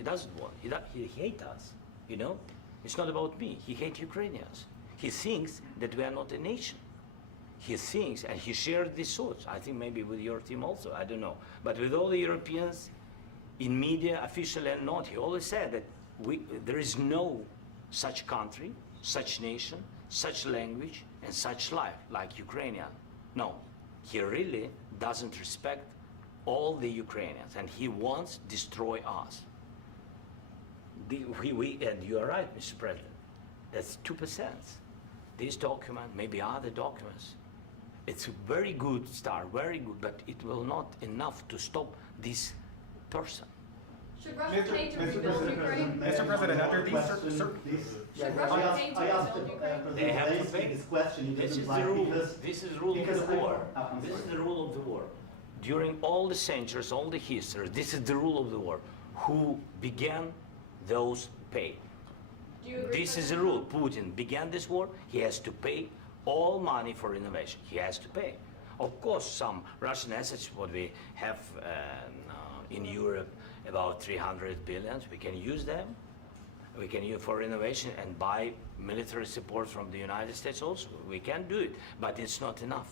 He doesn't want. He hates us. You know, it's not about me. He hates Ukrainians. He thinks that we are not a nation. He thinks, and he shared these thoughts. I think maybe with your team also. I don't know, but with all the Europeans, in media, officially and not, he always said that there is no such country, such nation, such language, and such life like Ukrainian. No, he really doesn't respect all the Ukrainians, and he wants to destroy us. And you are right, Mr. President, that's 2%. This document, maybe other documents, it's a very good start, very good, but it will not enough to stop this person. Should Russia pay to rebuild Ukraine? Mr. President, after these Should Russia pay to rebuild Ukraine? They have to pay. This question, it This doesn't is the like rule. because This is the rule of because the war. I'm This is sorry. the rule of the war. During all the centuries, all the history, this is the rule of the war. Who began, those pay. Do you agree This with is the that? rule. Putin began this war. He has to pay all money for innovation. He has to pay. Of course, some Russian assets, what we have in Europe, about 300 billions, we can use them. We can use for innovation and buy military support from the United States also. We can do it, but it's not enough.